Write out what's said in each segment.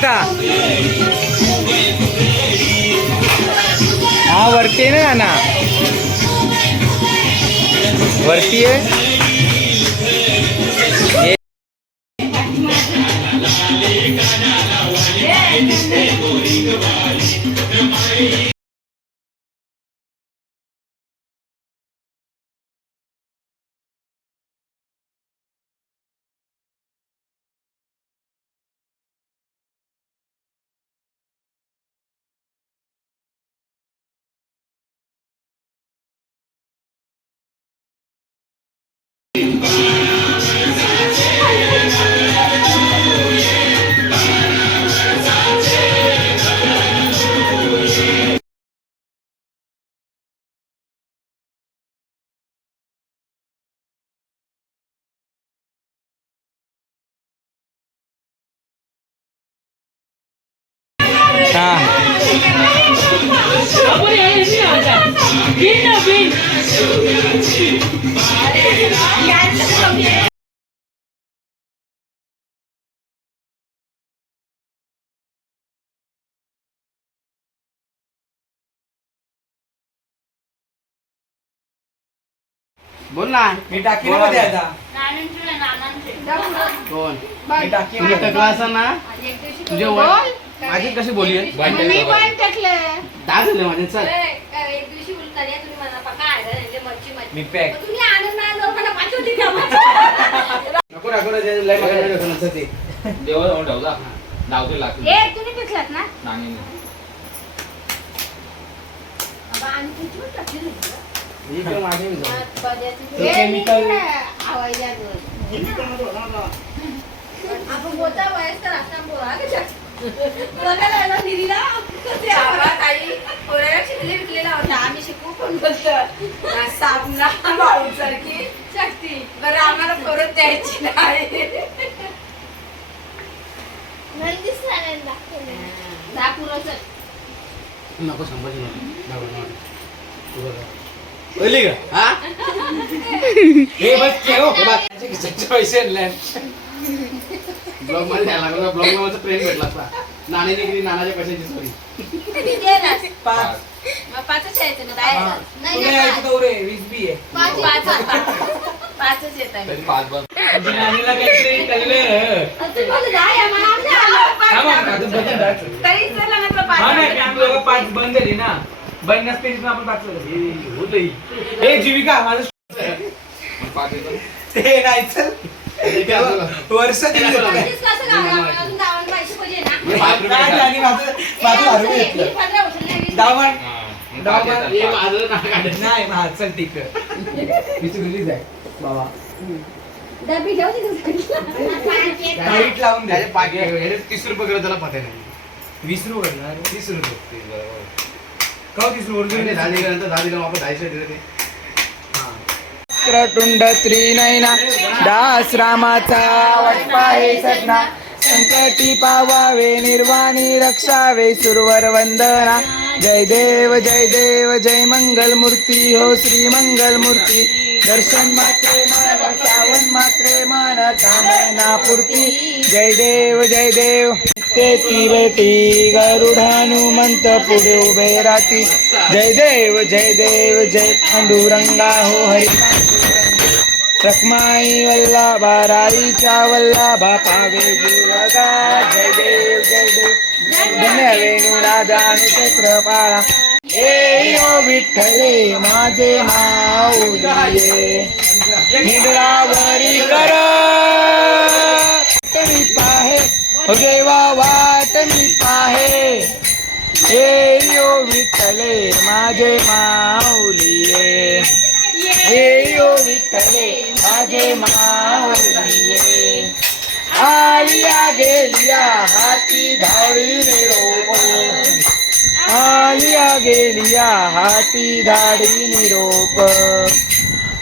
आता. हा वरती आहे ना ना वरती आहे? Tá. बोल ना. मी टाकी मध्ये आता? कोण? मी टाकी टकला असं ना. तुझे वय माझी कशी बोली मी पण टाकले. दहा झाले माझे चल. म्हणजे मी पॅक. मग नको नको लय नसतं ते. देवा जाऊन ठेवला लागते तुम्ही टाकलात ना? नाही माझी मी जाऊ. हा, chemical-. आपण बोलता वयस्कर असणार पोरं, हा? बघायला ताई शिकले विकलेला होता आम्ही शिकू पण बोलतो साबणा सारखी शक्ती बरं आम्हाला परत द्यायची नाही दाखवून चल. नको संभाजी नको. तू बघ. बोलली का हा? हे बस ठेव हे बघ, त्याचे खिशाचे पैसे आणले ब्लॉगमध्ये द्यायला लागला ब्लॉगमध्ये माझा ट्रेन भेटला असता नाणी निघली नानाच्या पैशाची चोरी किती देणार? पाच मग पाचच यायचं ना हा. जायचं. नाही, तुला नाही, यायचं तर रे वीस बी आहे पाच पाच पाचच येत आहे तरी पाच बस तुझी नानीला काहीतरी कळलं तुम्हाला जा या, मला आमच्या आलं. पाच हा मग, जा. आता बघून जायचं. तरी चला ना तुला पाच हा नाही जा. आम्ही दोघं पाच बंद झाली ना नसते तिथून आपण पाच वाजता. हे होतंय. हे जीविका माझं ते नाही चल. वर्ष हे होती. नाही, द्या. हे हा, हे हा चल ठीक आहे. बाबा. लावून दे. त्याचे पाच- हे तीस रुपये करत त्याला पते नाही वीस रुपये? तीस रुपये. तीस बरोबर. का हो तीस रुपये आणि दहा दिल्यानंतर त्रिनयना दास रामाचा वाटपा हे सदना संकटी पावावे निर्वाणी रक्षावे सुरवर वंदना जय देव जय देव जय मंगल मूर्ती हो श्री मंगल मूर्ती दर्शन मात्रे मन सावन मात्रे मन कामना पूर्ती जय देव जय देव तेती बेटी गरुड हनुमंत पुढे उभे राहती. जय देव जय देव जय पांडुरंगा हो हरी रखमाई वल्लभा राईच्या वल्लभा पावे जीवगा जय देव जय देव. धन्य वेणुनादानुचक्र पाळा ए ओ विठ्ठले माझे माऊ निद्रावरी करा. गेवा वाट मी पाहे हे यो विठले माझे माऊलिये. हे यो माझे आलिया गेलिया हाती धाडीने रोप आलिया गेलिया हाती धाडीने रोप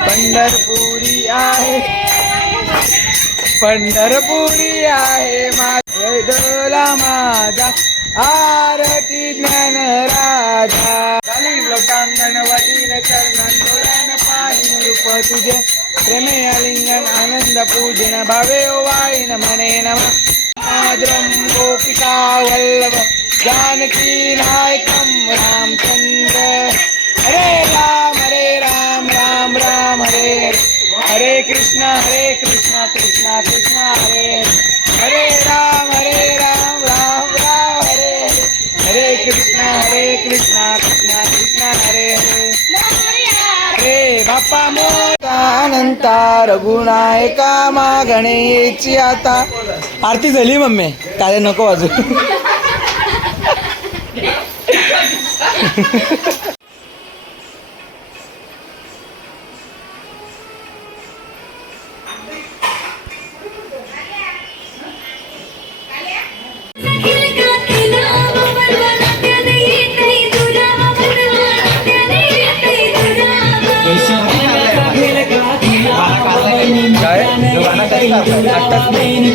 पंडरपुरी आहे पंडरपुरी आहे मा माझला माझा आरती ज्ञान राजा चालील लोकांगण वडील चरण डोळ्यान पाहिन रूप तुझे प्रेमे अलिंगन आनंद पूजन भावे वाईन म्हणे नम आद्रम गोपिका वल्लभ जानकी नायकम रामचंद्र हरे राम हरे राम राम राम हरे हरे. हरे कृष्ण हरे कृष्ण कृष्ण कृष्ण हरे हरे. अनंता रघुनायका मागणेची आता. आरती झाली मम्मी. काय नको अजून अटकली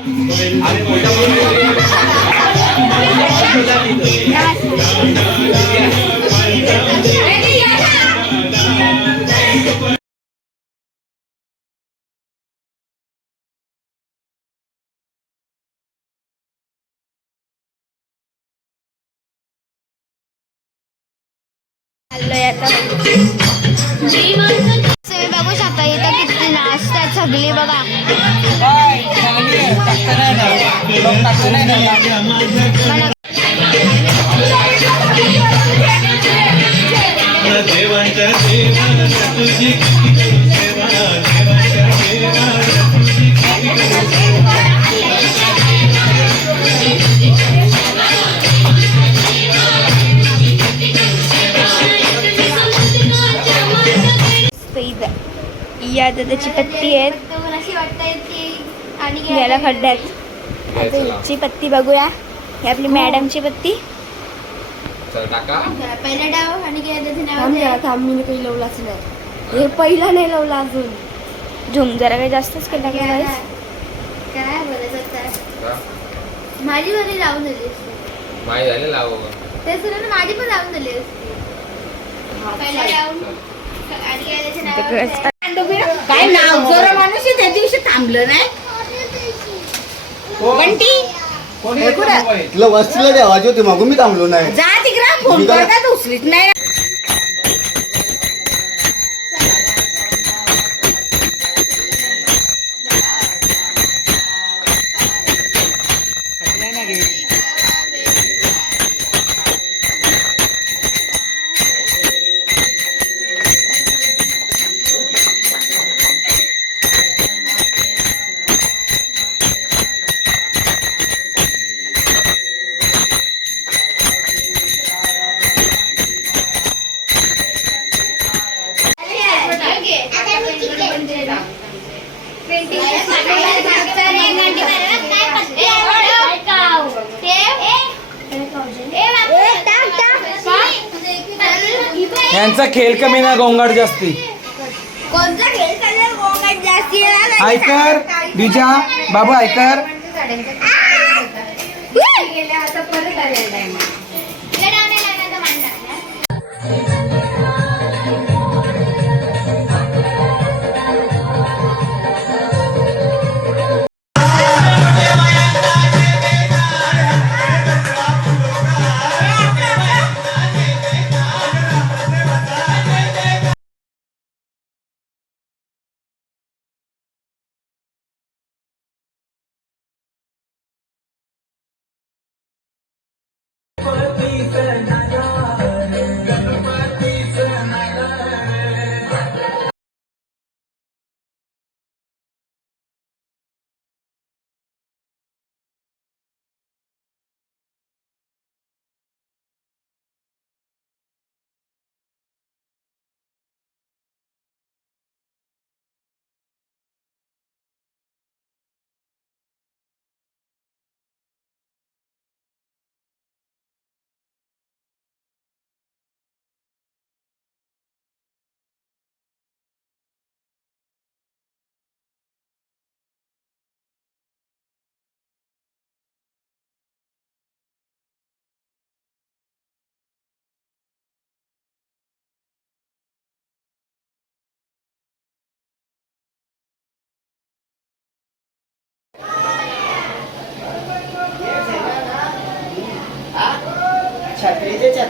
काय आत्ताच नाही चाललोय आता तुम्ही बघू शकता इथं किती मला देवांच्या तुझी सेवा देवांच्या तुझी या दादाची पत्ती आहेत. अशी आणि याला खड्ड्यात. आता हिची पत्ती बघूया. ही आपली मॅडमची पत्ती. चल टाका. पहिला डाव आणि काही लावलाच नाही. हे पहिला नाही लावला अजून. झुम जरा काही जास्तच केला का काय बोलत? माझी बरी लावून दिली असती. माही झाले लाव ते सर माझी पण लावून दिली असती. पहिला आणि? काय नाव? जरा माणूस त्या दिवशी थांबलं नाही? बंटी कोणी हे? मोबाईल? तुला वस्तीला द्यावाची होती मागून मी थांबलो नाही जा तिकडे फोन करतात उचलीत नाही गोंगाट जास्ती. कोणता खेळ चालला गोंगाट जास्ती आहे ना? ऐकर विजा बाबू ऐकर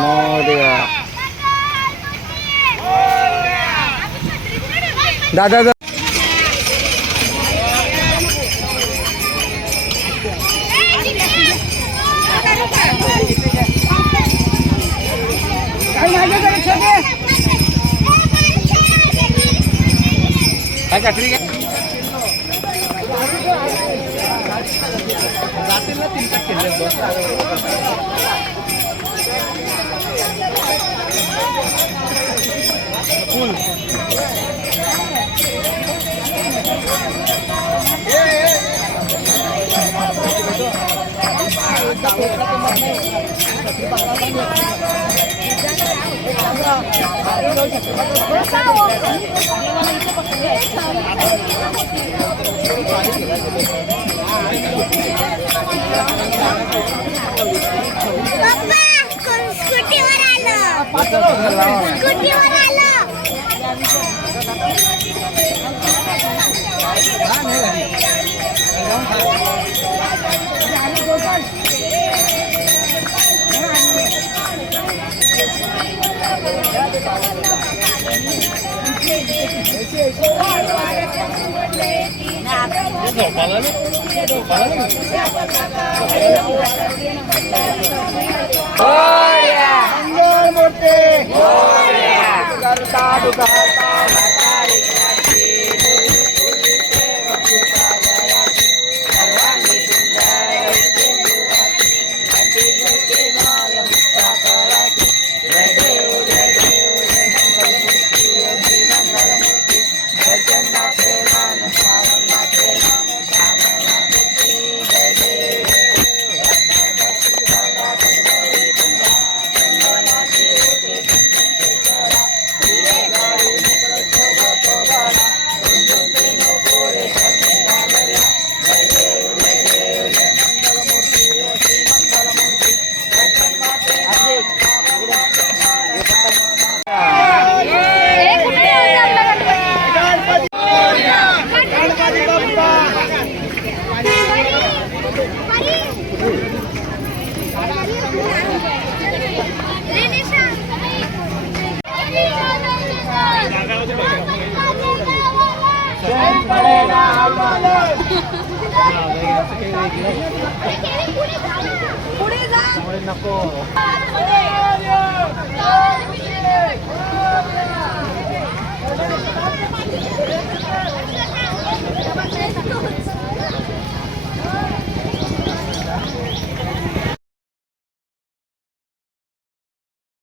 मोर्या दादा दा- काय छत्री काय ए, फुल Papa, con scooty वर आलो. Oh, yeah. nako.